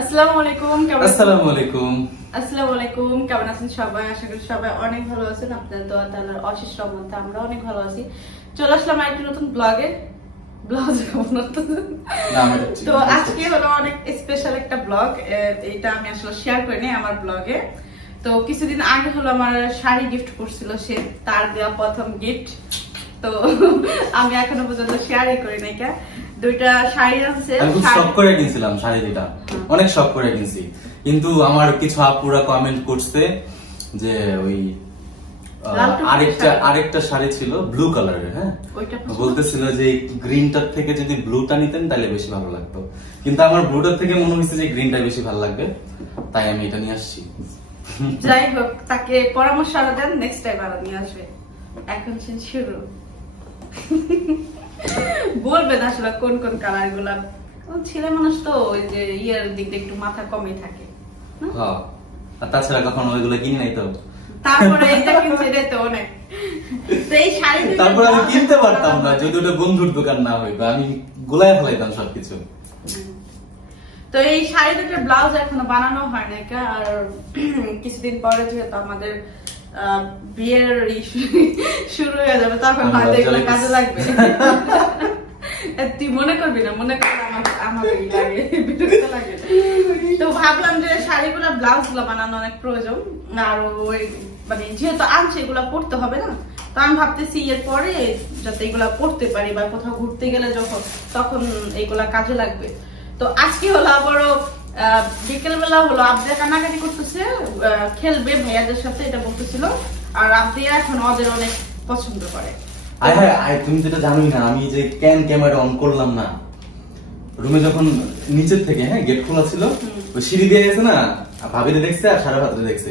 আসসালামু আলাইকুম। আসসালামু আলাইকুম। আসসালামু আলাইকুম। কেমন আছেন সবাই? আশা করি সবাই অনেক ভালো আছেন। আপনাদের দোয়া তাআলার অশেষ রহমতে আমরা অনেক ভালো আছি। চলে আসলাম আরেকটি নতুন ব্লগে। তো আজকে হলো অনেক স্পেশাল একটা ব্লগ। এটা আমি আসলে শেয়ার করি নাই আমার ব্লগে। তো কিছুদিন আগে হলো আমার শাড়ি গিফট করছিল সে, তার দেওয়া প্রথম গিফট। তো আমি এখনো পর্যন্ত শেয়ারই করি নাই। দুইটা শাড়ি আছে, আমি খুব শখ করে কিনছিলাম শাড়ি দুটা, অনেক শখ করে কিনছি। কিন্তু আমার কিছু আপুরা কমেন্ট করছে যে ওই আরেকটা শাড়ি ছিল ব্লু কালারের, হ্যাঁ, বলতেছিল যে গ্রিনটার থেকে যদি ব্লুটা নিতেন তাহলে বেশি ভালো লাগতো। কিন্তু আমার ব্লুটার থেকে মনে হচ্ছে যে গ্রিনটা বেশি ভালো লাগবে, তাই আমি এটা নিয়ে আসছি। যাই হোক, তাকে পরামর্শ আরো দেন, নেক্সট টাইম আরো নিয়ে আসবে। এখন শুরু বলবেন আসলে কোন কোন কালার গুলা। ছেলে মানুষ তো ওই যে ইয়ার দিক দিয়ে একটু মাথা কমই থাকে। হ্যাঁ, আর তাছাড়া কখনো ওইগুলো কিনি নাই তো। তারপরে এটা কিনছে রে তো অনেক। তো এই শাড়ি তারপরে আমি কিনতে পারতাম না যদি ওটা বন্ধুর দোকান না হইতো, আমি গোলায় ফেলাইতাম সবকিছু। তো এই শাড়ি দুটো ব্লাউজ এখনো বানানো হয় না, আর কিছুদিন পরে যেহেতু আমাদের বিয়ের শুরু হয়ে যাবে, তখন হয়তো এগুলো কাজে লাগবে। তুই মনে করবি না, মনে করলে আমার বিরক্ত লাগে। তো ভাবলাম যে শাড়িগুলো ব্লাউজ গুলো বানানো অনেক প্রয়োজন, আর ওই মানে যেহেতু আনছে এগুলো পড়তে হবে না, তো আমি ভাবতেছি এর পরে যাতে এগুলা পড়তে পারি বা কোথাও ঘুরতে গেলে তখন এগুলা কাজে লাগবে। তো আজকে হলো আবারও বিকেল বেলা হলো আবদিয়া কান্নাকাটি করতেছে, খেলবে ভাইয়াদের সাথে এটা বলতেছিল। আর আবদিয়া এখন ওদের অনেক পছন্দ করে। তুমি যেটা জানোই না, আমি যে ক্যামেরা অন করলাম না রুমে, যখন নিচের থেকে, হ্যাঁ, গেট খোলা ছিল, ওই সিঁড়ি দিয়ে গেছে না, ভাবিতে দেখছে আর সারা ভাতরে দেখছে।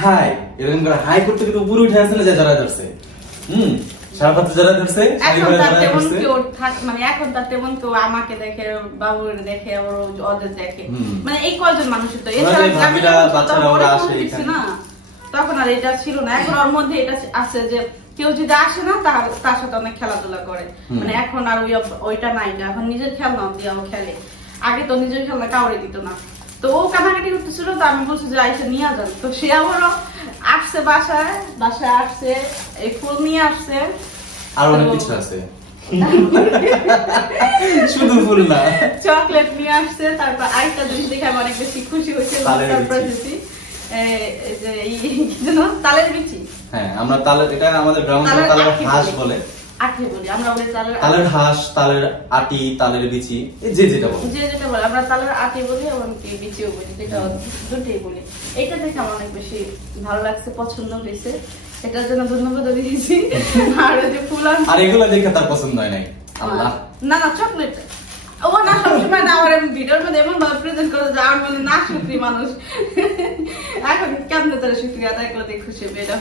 হাই এরকম করে হাই করতে করতে উপরে উঠে আসছে না, যে যারা ধরছে সারা ভাত যারা ধরছে। মানে এখন তার তেমন কেউ আমাকে দেখে, বাবুর দেখে, ওদের দেখে, মানে এই কয়জন মানুষের তো না, তখন আর এটা ছিল না। এখন ওর মধ্যে এটা আছে যে কেউ যদি আসে না তার সাথে অনেক খেলাধুলা করে, মানে এখন আর ওইটা নাই, এখন নিজের খেলনা দিয়েও খেলে। আগে তো নিজের খেলনা কাউরে দিত না। তো ও কানাকাটি করতেছিল, তো আমি বলছি যে আইসা নিয়ে যান। তো সে আবারও আসছে, বাসায় আসছে, এই ফুল নিয়ে আসছে, আর অনেক কিছু আছে, শুধু ফুল না, চকলেট নিয়ে আসছে। তারপর আরেকটা জিনিস দেখে আমি অনেক বেশি খুশি হয়েছে, তালের বিচি। হ্যাঁ, আমরা তালের, এটা আমাদের গ্রামে তালের হাঁস বলে, আটি বলি আমরা, বলি তালের হাঁস, তালের আটি, তালের বিচি, যে যেটা বলে আমরা তালের আটি বলি, এমনকি বিচিও বলি, যেটা দুটোই বলি। এটা দেখে আমার অনেক বেশি ভালো লাগছে, পছন্দ হয়েছে, এটার জন্য ধন্যবাদ দিয়েছি। আর যে ফুল আর এগুলো দেখে তার পছন্দ হয় নাই। আল্লাহ, না চকলেট ও না, সবসময় না আমার ভিডিওর মধ্যে এমন ভাবে প্রেজেন্ট করে যে আমি মানে না শুকরি মানুষ। এখন কেমন তারা শুক্রিয়া আদায় করতে খুশি হবে। এটা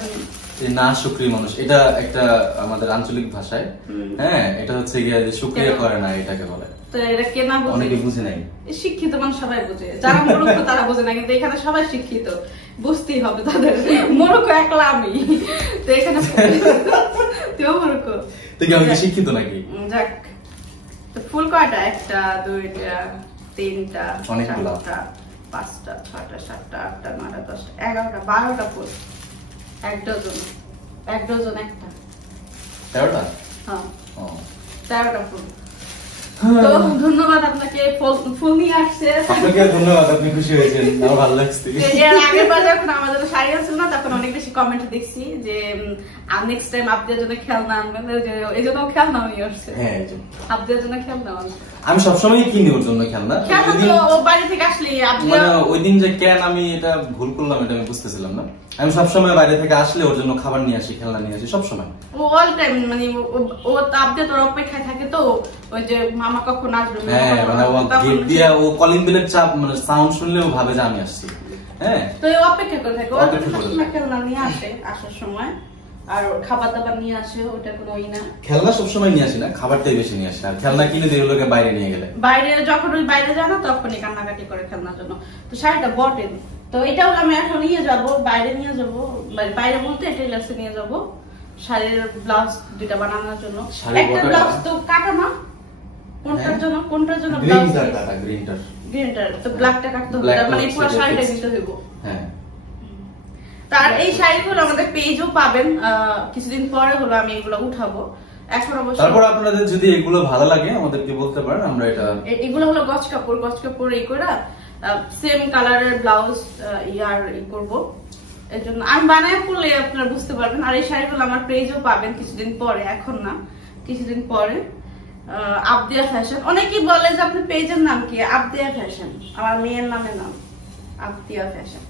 না শুকরি মানুষ, এটা একটা আমাদের আঞ্চলিক ভাষায়, হ্যাঁ, এটা হচ্ছে গিয়ে যে শুকরিয়া করে না, এটাকে বলে। তো এটা কে না বোঝে? অনেকে বুঝে নাই। শিক্ষিত মানুষ সবাই বোঝে, যারা মূর্খ তারা বোঝে না, কিন্তু এখানে সবাই শিক্ষিত, বুঝতেই হবে তাদের। মূর্খ একলা আমি, তো এখানে তুইও মূর্খ। তুই কি শিক্ষিত নাকি? যাক, ফুল কয়টা? একটা, দুইটা, তিনটা, চারটা, পাঁচটা, ছয়টা, সাতটা, আটটা, নয়টা, 10টা, 11টা, 12টা ফুল। এক ডজন একটা 13টা? হ্যাঁ, 13টা ফুল। তো ধন্যবাদ আপনাকে, ফুল নিয়ে আসছে। আপনাকে ধন্যবাদ, আপনি খুশি হয়েছেন, আমার ভালো লাগছে। এর আগের বার যখন আমাদের শাড়ি আসছিল না, তখন অনেক বেশি কমেন্ট দেখছি যে নেক্সট টাইম আপনাদের জন্য খেলনা আনবেন, এই জন্য খেলনা নিয়ে আসছে। হ্যাঁ, আপনাদের জন্য খেলনা আনছে। আমি সবসময় কিনি ওর জন্য খেলনা। ও বাড়ি থেকে আসলে মানে ওই দিন যে কেন আমি এটা ভুল করলাম, এটা আমি বুঝতেছিলাম না। আমি সবসময় বাইরে থেকে আসলে ওর জন্য খাবার নিয়ে আসি, খেলনা নিয়ে আসি সবসময়। ও অল টাইম মানে ও আপডেট তোর অপেক্ষায় থাকে, তো ওই যে মামা কখন আসবে। হ্যাঁ, মানে ও গেট দিয়ে ও কলিং বেলের চাপ, মানে সাউন্ড শুনলে ও ভাবে যে আমি আসছি। হ্যাঁ, তো ও অপেক্ষা করে থাকে, ও সবসময় খেলনা নিয়ে আসে আসার সময়, আর খাবার দাবার নিয়ে আসে, ওটা কোনো ই না। খেলনা সবসময় নিয়ে আসি না, খাবারটাই বেশি নিয়ে আসি। আর খেলনা কিনে দিয়ে লোকে বাইরে নিয়ে গেলে, বাইরে যখন ওই বাইরে যায় না, তখনই কান্নাকাটি করে খেলনার জন্য। তো শাড়িটা বটেন, তো এটাও আমি এখন নিয়ে যাব, বাইরে নিয়ে যাব, বাইরে বলতে টেইলার্সে নিয়ে যাব শাড়ির ব্লাউজ দুইটা বানানোর জন্য। একটা ব্লাউজ তো কাটা না, কোনটার জন্য ব্লাউজ? গ্রিনটার কাটা, গ্রিনটার তো ব্ল্যাকটা কাটতে হবে, তার মানে পুরো শাড়িটা দিতে হইব। হ্যাঁ, তার এই শাড়িগুলো আমাদের পেজও পাবেন, কিছুদিন পরে হলো আমি এগুলো উঠাবো। এখন অবশ্য তারপর আপনাদের যদি এগুলো ভালো লাগে আমাদেরকে বলতে পারেন, আমরা এটা এগুলো হলো গজ কাপড় এই করে সেম কালারের ব্লাউজ ইয়ার করব। এর জন্য আমি বানায় পড়লে আপনারা বুঝতে পারবেন। আর এই শাড়িগুলো আমার পেজও পাবেন কিছুদিন পরে, এখন না কিছুদিন পরে। আবদিয়া ফ্যাশন, অনেকেই বলে যে আপনার পেজের নাম কি? আবদিয়া ফ্যাশন, আমার মেয়ের নামে নাম আবদিয়া ফ্যাশন।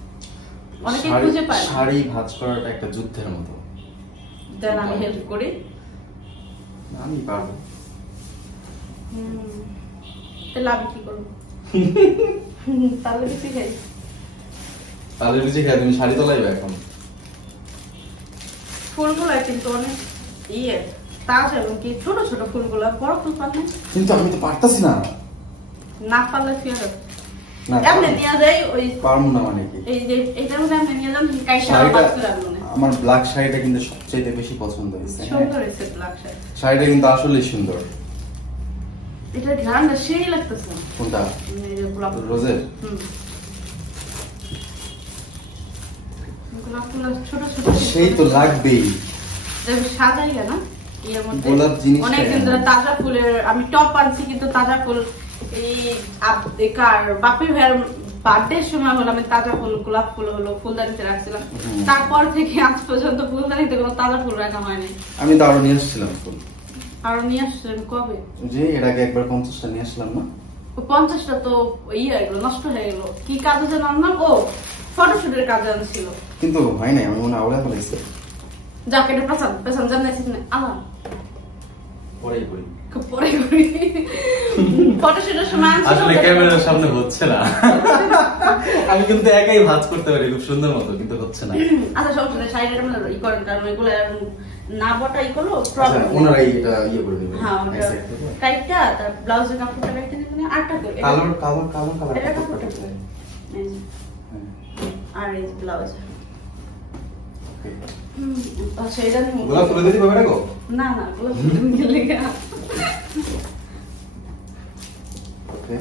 অনেকে খুঁজে পায়। শাড়ি ভাঁজ করাটা একটা যুদ্ধের মতো। দেন আমি হেল্প করি। আমি পারবো। তাহলে আমি কি করবো? তাহলে বেশি খাই। তাহলে বেশি খাই, তুমি শাড়ি তোলাইবে এখন। ফুলগুলো কিন্তু অনেক তাজ এবং কি ছোট ছোট ফুলগুলো, বড় ফুল পারলে। কিন্তু আমি তো পারতাছি না। না পারলে ফিরে না এমনি নিয়ে যাই ওই পারবো না মানে কি? এই যে এটার মধ্যে আমি নিয়ে যান কাইসা বাক্স রাখবো না। আমার ব্ল্যাক শাড়িটা কিন্তু সবচেয়ে বেশি পছন্দ হয়েছে। সুন্দর হয়েছে ব্ল্যাক শাড়ি। শাড়িটা কিন্তু আসলেই সুন্দর। এটা ঘ্রাণটা সেই লাগতেছে। কোনটা? এই যে গোলাপ রোজের। গোলাপ ফুল ছোট ছোট সেই তো লাগবেই। সাজাই না এর মধ্যে গোলাপ জিনিস অনেকদিন ধরে তাজা ফুলের আমি টপ আনছি, কিন্তু তাজা ফুল এই কার বাপের ভাইয়ের বার্থডে সময় হলো আমি তাজা ফুল গোলাপ ফুল হলো ফুলদানিতে রাখছিলাম। তারপর থেকে আজ পর্যন্ত ফুলদানিতে কোনো তাজা ফুল রাখা হয়নি। আমি তো আরো নিয়ে আসছিলাম ফুল। আরো নিয়ে আসছিলেন কবে? যে এর আগে একবার 50টা নিয়ে আসলাম না? 50টা তো এগুলো নষ্ট হয়ে গেল। কি কাজে যেন আনলাম? ও ফটোশুটের কাজে আনছিল, কিন্তু হয় নাই। আমি মনে আওড়া ফেলাইছি। জ্যাকেটের পেছন জানাইছিস না আলা পরেই করি। পরে করি ফটোশুটের সময় আসলে ক্যামেরার সামনে হচ্ছে না। আমি কিন্তু একাই ভাঁজ করতে পারি খুব সুন্দর মতো, কিন্তু হচ্ছে না। আচ্ছা সমস্যা নেই, শাড়িটা মানে ই করেন, কারণ এগুলো না বটা ই করলো আচ্ছা, প্রবলেম। ওনারাই এটা করে দিবেন। হ্যাঁ, টাইটটা তার ব্লাউজের কাপড়টা কাটতে দিবেন। আরটা করে কালার এটা কাপড়টা করে আর এই ব্লাউজ। আচ্ছা এটা গোলাপ ফুল দিতে পারবে না গো? না না গোলাপ ফুল নিয়ে লেগে ওকে।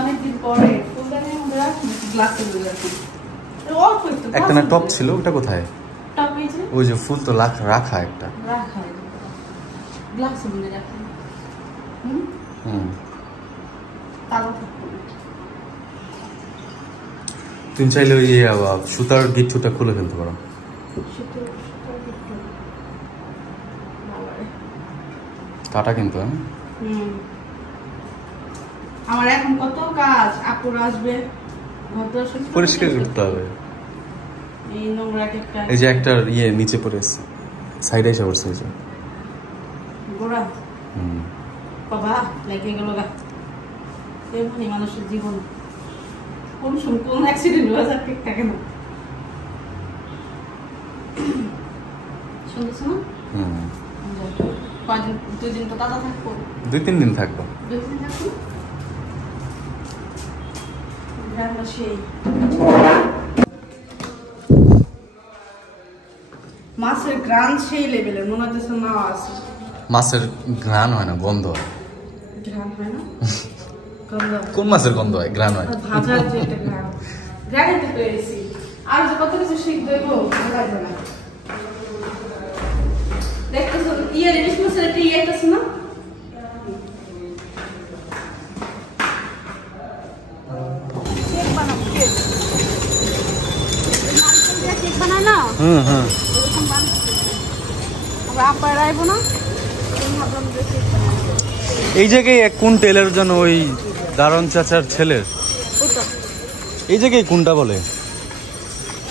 অনেকদিন পরে ফুলদানি আমরা গ্লাসে দিয়ে রাখি। অল্প একটু একটা না টপ ছিল, ওটা কোথায়? টপ এই যে ওই যে ফুল তো রাখা একটা রাখা গ্লাসে দিয়ে রাখি। তাও তুমি চাইলে ওই সুতার গিট্টুটা খুলে ফেলতে পারো। কাটা কিন্তু আমার এখন কত কাজ, আপুর আসবে, পরিষ্কার করতে হবে। এই নোংরা একটা এই যে একটা নিচে পড়েছে, সাইডে এসে পড়ছে এই যে গোড়া। বাবা লেগে গেল গা। এমনি মানুষের জীবন, কোন সময় কোন অ্যাক্সিডেন্ট হয়ে যায় ঠিক থাকে না। শুনতেছ না? কয়দিন? 2 দিন তো দাদা থাকবো। 2-3 দিন থাকবো। 2 দিন থাকবো। সেই মাছের গ্রান সেই লেভেলের মনে হচ্ছে না আছে। মাছের ঘ্রাণ হয় না, গন্ধ হয়। গ্রান হয় না? কোন মাছের গন্ধ হয়? ঘ্রাণ হয়। ভাজার যে একটা গ্রান, গ্রানেতে পেয়েছি। আর যে কত কিছু শিখতে গো লাগবে না। দেখতেছো ইলিশ মাছের একটা আছে না? কেক বানাবো, কেক। কেক বানায় না? এরকম বানাবো। আবার আপার আইবো না? ভাবলাম যে কেক বানাবো। এই জায়গায় কোন টেলের জন্য ওই দারণ চাচার ছেলের এই জায়গায় কোনটা বলে?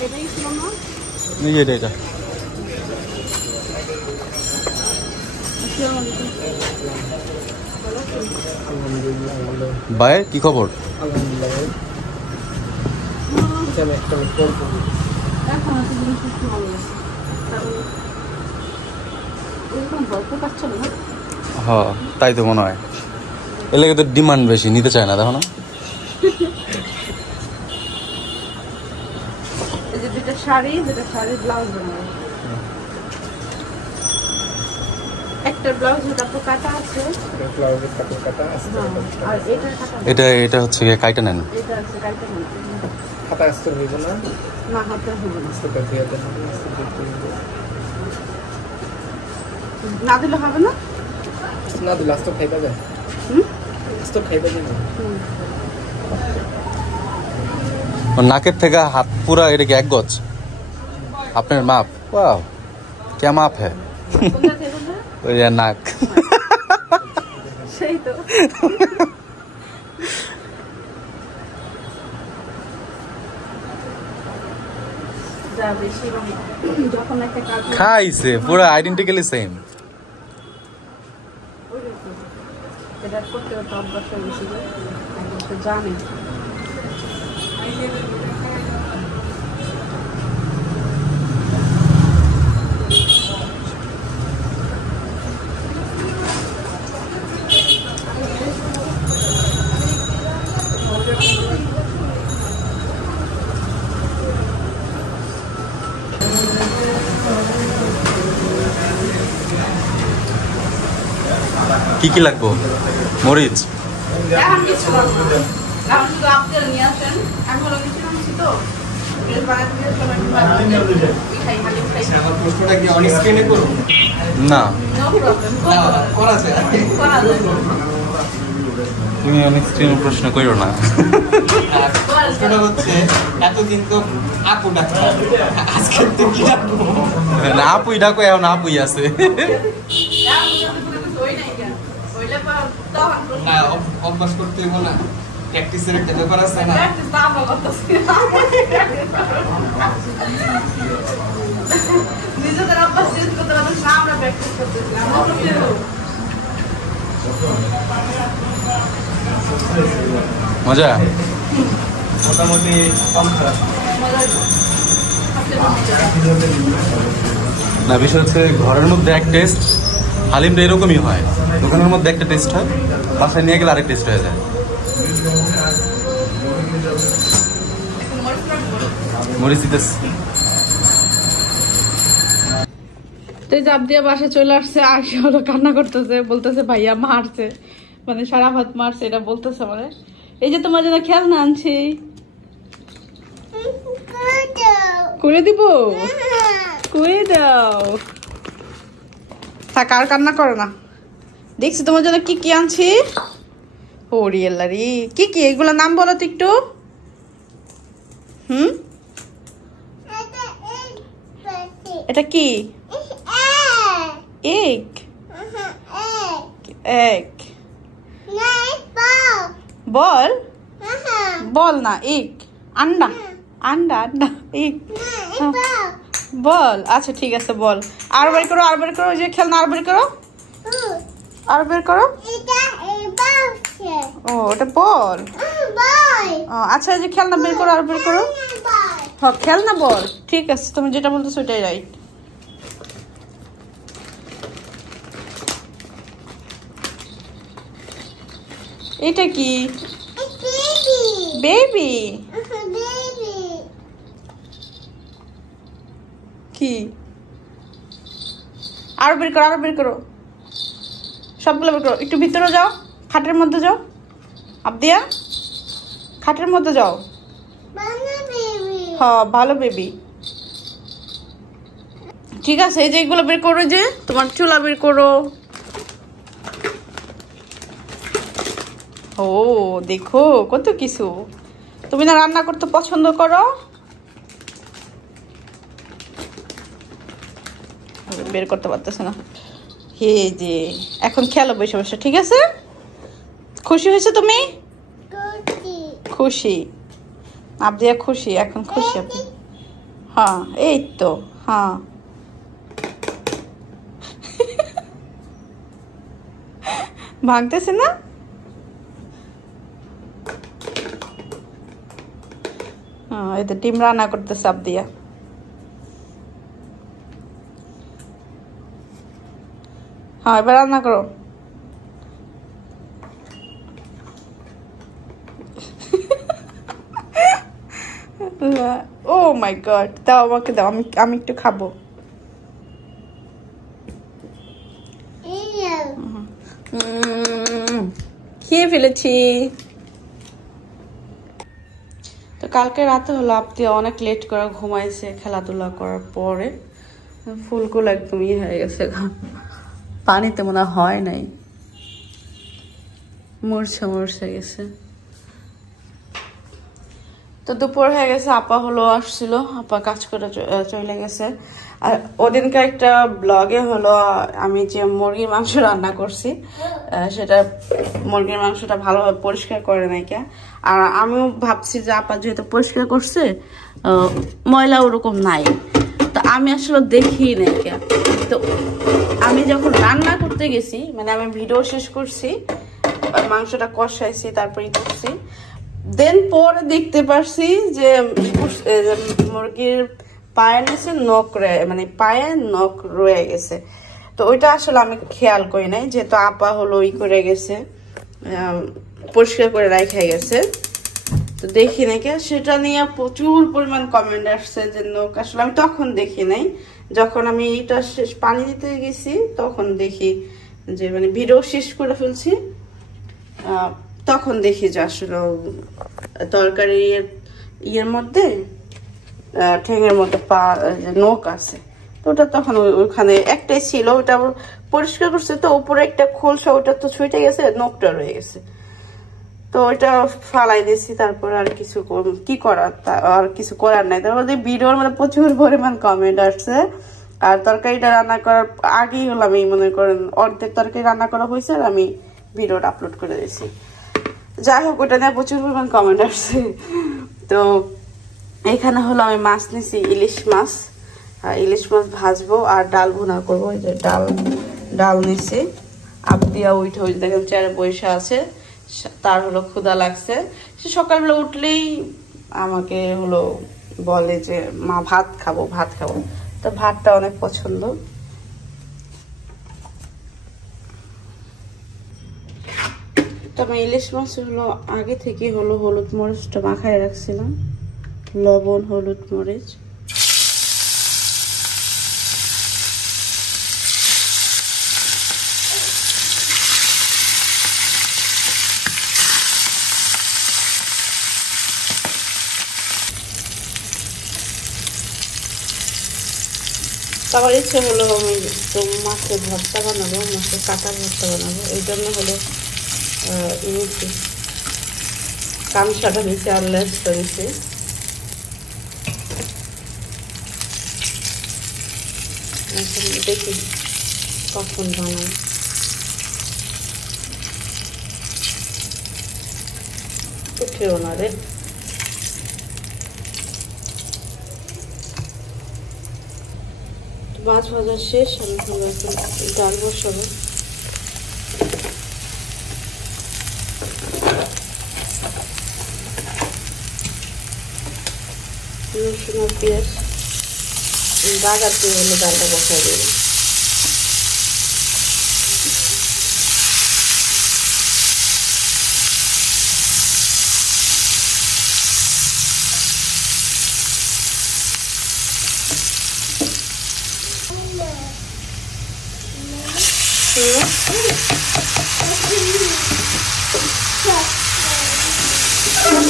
এটাই ছিল না? এটা ভাই কি খবর? হ্যাঁ তাই তো মনে হয়। এর লাগে তো ডিমান্ড বেশি, নিতে চায় না, দেখো না। শাড়ি ব্লাউজ বানাবো। একটা ব্লাউজের কাপড় কাটা আছে, ব্লাউজের কাপড় কাটা আছে, আর এটা কাটা এটা হচ্ছে কাইটা নেন। এটা আছে কাটা নেই। হাতা আসতে হইবে না, না হাতে হবে না, আসতে দিয়ে দেন, না দিলে হবে না। না দিলে আস্ত খাইবা যায়, আস্ত খাইবা যায় না। নাকের থেকে হাত পুরা এটা কি এক গজ আপনার মাপ? ওয়াও क्या माप है? ওই নাক সেই তো যা বেশি যখন একটা কাজ খাইছে পুরা আইডেন্টিক্যালি সেম। এটা করতে তো অভ্যাস হয়ে গেছে, তো জানি। কি লাগবো? মরিচ এখন কিছু লাগবে না, এখন শুধু আপনি নিয়ে আসেন। আমি বলো কিছু আনছি তো আমার প্রশ্নটা কি অন স্ক্রিনে করব? না, নো প্রবলেম, করা যায়। তুমি অনেক স্ক্রিন প্রশ্ন করো না। প্রশ্নটা হচ্ছে এতদিন তো আপু ডাক্তার, আজকে তো কি ডাকবো? না আপুই ডাকো, এখন আপুই আছে। না অভ্যাস করতে হইব না, প্র্যাকটিসের একটা ব্যাপার আছে না। নিজেদের অভ্যাস চেঞ্জ করতে পারবো না, আমরা প্র্যাকটিস করতেছিলাম। মজা মোটামুটি কম খারাপ না। বিষয় হচ্ছে ঘরের মধ্যে এক টেস্ট, হালিমটা এরকমই হয়। দোকানের মধ্যে একটা টেস্ট হয়, বাসায় নিয়ে গেলে আরেক টেস্ট হয়ে যায়। মরিচ দিতেছি। তো জাপ দিয়ে বাসা চলে আসছে, আর সে হলো কান্না করতেছে, বলতেছে ভাইয়া মারছে, মানে সারা ভাত মারছে, এটা বলতেছে। মানে এই যে তোমার জন্য খেলনা আনছি, করে দিব, করে দাও। থাক আর কান্না করো না। দেখছি তোমার জন্য কি কি আনছি। ও রিয়েলারি কি কি এগুলো নাম বলো তো একটু। এটা কি? এগ। এগ বল, বল না এগ, আন্ডা, আন্ডা আন্ডা এগ বল। আচ্ছা ঠিক আছে বল। আর বের করো, আর বের করো, যে খেলনা আর বের করো, আর বের করো। ও ওটা বল। আচ্ছা এই যে খেলনা বের করো, আর বের করো। হ্যাঁ খেলনা বল, ঠিক আছে তুমি যেটা বলতেছো ওটাই রাইট। এটা কি? বেবি। কি? আর বের করো, আর বের করো, সবগুলো বের করো। একটু ভিতরে যাও, খাটের মধ্যে যাও, আবদিয়া খাটের মধ্যে যাও। হ্যাঁ ভালো বেবি। ঠিক আছে এই যে এগুলো বের করো, যে তোমার চুলা বের করো। ও দেখো কত কিছু। তুমি না রান্না করতে পছন্দ করো, বের করতে পারতেছে না। হে যে এখন খেলো বসে বসে, ঠিক আছে? খুশি হয়েছে তুমি? খুশি আবদিয়া, খুশি এখন, খুশি আপনি? হ্যাঁ এই তো, হ্যাঁ ভাঙতেছে না। হ্যাঁ এই তো ডিম রান্না করতেছে আবদিয়া। হ্যাঁ এবার রান্না করো। ও মাই গড, দাও আমাকে দাও, আমি একটু খাবো। খেয়ে ফেলেছি। তো কালকে রাতে হলো আপনি অনেক লেট করে ঘুমাইছে খেলাধুলা করার পরে, ফুলগুলো একদম ইয়ে হয়ে গেছে, পানিতে মনে হয় নাই, মরছে গেছে। তো দুপুর হয়ে গেছে, আপা হলো আসছিল, আপা কাজ করে চলে গেছে। আর ওদিনকে একটা ব্লগে হলো আমি যে মুরগির মাংস রান্না করছি, সেটা মুরগির মাংসটা ভালোভাবে পরিষ্কার করে নাই কে। আর আমিও ভাবছি যে আপা যেহেতু পরিষ্কার করছে ময়লা ওরকম নাই, তো আমি আসলে দেখি নাই কে। তো আমি যখন রান্না করতে গেছি, মানে আমি ভিডিও শেষ করছি, মাংসটা কষাইছি, তারপরে করছি, দেন পরে দেখতে পারছি যে মুরগির পায়ের নিচে নখ মানে পায়ে নখ রয়ে গেছে। তো ওইটা আসলে আমি খেয়াল করি নাই, যেহেতু আপা হলো ই করে গেছে, পরিষ্কার করে রাখা গেছে। তো দেখি নাকি সেটা নিয়ে প্রচুর পরিমাণ কমেন্ট আসছে যে নখ, আসলে আমি তখন দেখি নাই, যখন আমি এটা শেষ পানি দিতে গেছি তখন দেখি যে মানে ভিডিও শেষ করে ফেলছি, তখন দেখি যে আসলে তরকারি ইয়ের মধ্যে ঠ্যাঙের মধ্যে নখ আছে। তো ওটা তখন ওইখানে একটাই ছিল, ওটা পরিষ্কার করছে, তো উপরে একটা খোলসা, ওটা তো ছুটে গেছে, নখটা রয়ে গেছে। তো ওইটা ফালাই দিয়েছি, তারপর আর কিছু কি করার, আর কিছু করার নাই। তারপর ভিডিওর মানে প্রচুর পরিমাণ কমেন্ট আসছে। আর তরকারিটা রান্না করার আগেই হলো আমি মনে করেন অর্ধেক তরকারি রান্না করা হয়েছে, আর আমি ভিডিওটা আপলোড করে দিয়েছি। যাই হোক, ওটা নিয়ে প্রচুর পরিমাণ কমেন্ট আসছে। তো এখানে হলো আমি মাছ নিছি, ইলিশ মাছ, ইলিশ মাছ ভাজবো আর ডাল ভুনা করবো। এই যে ডাল নিছি, আপদিয়া উঠে ওই দেখেন চেয়ারে বসে আছে, তার হলো ক্ষুধা লাগছে। সে সকালবেলা উঠলেই আমাকে হলো বলে যে মা ভাত খাবো। তো ভাতটা অনেক পছন্দ। তো আমি ইলিশ মাছ হলো আগে থেকে হলো হলুদ মরিচটা মাখায় রাখছিলাম, লবণ হলুদ মরিচ। তারপর ইচ্ছে হলো আমি তো মাছের ভর্তা বানাবো, মাছের কাটার ভর্তা বানাবো, এই জন্য হলো নিচ্ছি কামসাটা নিচে আর লেসটা নিচে। এখন দেখি কখন বানাই। উঠেও না রে, মাছ ভাজা শেষ, আমি ডাল বসাবো। রসুন আর পেঁয়াজ বাগার দিয়ে হলে ডালটা বসাই দেবো।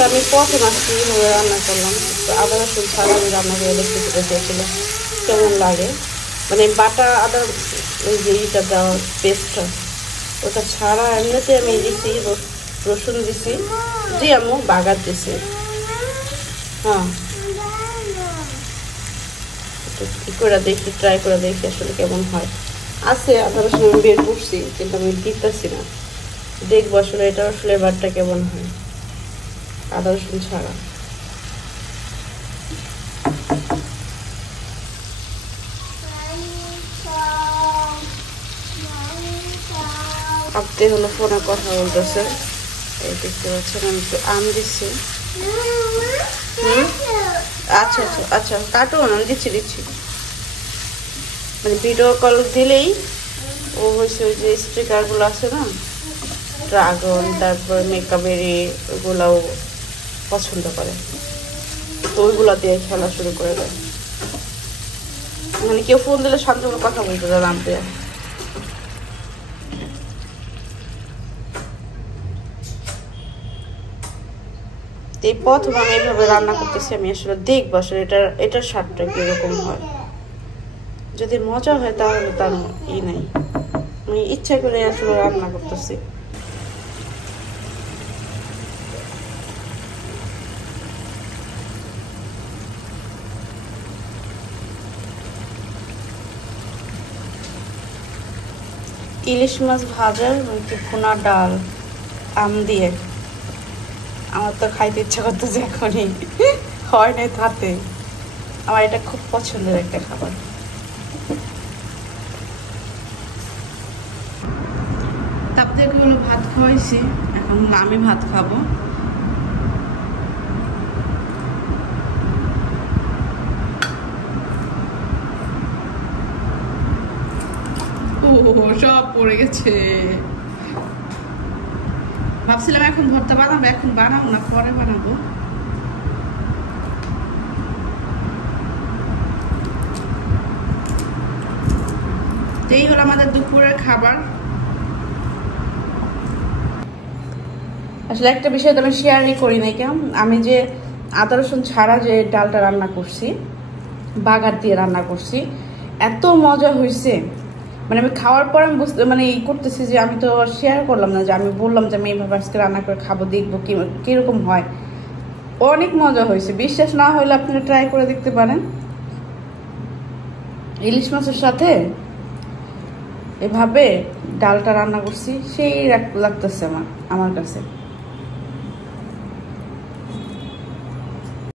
আমি পথে মাছ কীভাবে রান্না করলাম, আদা রসুন ছাড়া আমি রান্না করে দেখতে চেয়েছিল কেমন লাগে, মানে বাটা আদা ওই যে ইটা দেওয়া পেস্টটা, ওটা ছাড়া এমনিতে আমি দিছি রসুন দিছি, দিয়ে আমি বাগার দিছি। হ্যাঁ, কী করে দেখি, ট্রাই করে দেখি আসলে কেমন হয়। আছে আদা রসুন আমি বের করছি, কিন্তু আমি দিতেছি না, দেখবো আসলে এটার ফ্লেভারটা কেমন হয় আদা রসুন ছাড়া। আপনি হলো ফোনে কথা বলতেছে, এই দেখতে পাচ্ছেন। আমি একটু আম দিচ্ছি। আচ্ছা আচ্ছা আচ্ছা, কাটুন, আমি দিচ্ছি। মানে ভিডিও কল দিলেই ও হচ্ছে ওই যে স্টিকারগুলো আছে না, ড্রাগন, তারপর মেকাবেরি, ওগুলাও পছন্দ করে, তো ওইগুলো দিয়ে খেলা শুরু করে দেয়। মানে কেউ ফোন দিলে শান্ত করে কথা বলতে দেয় নাম দিয়ে। এই প্রথম আমি এইভাবে রান্না করতেছি, আমি আসলে দেখবো আসলে এটার স্বাদটা কিরকম হয়। যদি মজা হয় তাহলে তার নাই, আমি ইচ্ছা করে আসলে রান্না করতেছি। ইলিশ মাছ ভাজা, ভুনা ডাল, আম দিয়ে। আমার তো খাইতে ইচ্ছা করতেছে এখনই, হয় নাই তাতে। আমার এটা খুব পছন্দের একটা খাবার। তাপদেরকে হলো ভাত খাওয়াইছি, এখন আমি ভাত খাবো। সব পড়ে গেছে। ভাবছিলাম এখন ভর্তা বানাবো, এখন বানাবো না, পরে বানাবো। এই হলো আমাদের দুপুরের খাবার। আসলে একটা বিষয় তো আমি শেয়ারই করি নাই কেন, আমি যে আদা রসুন ছাড়া যে ডালটা রান্না করছি, বাগার দিয়ে রান্না করছি, এত মজা হয়েছে। মানে আমি খাওয়ার পর আমি বুঝতে মানে এই করতেছি যে আমি তো শেয়ার করলাম না, যে আমি বললাম যে আমি এইভাবে আজকে রান্না করে খাবো, দেখবো কিরকম হয়। অনেক মজা হয়েছে, বিশ্বাস না হলে আপনারা ট্রাই করে দেখতে পারেন। ইলিশ মাছের সাথে এভাবে ডালটা রান্না করছি, সেই লাগতেছে আমার কাছে।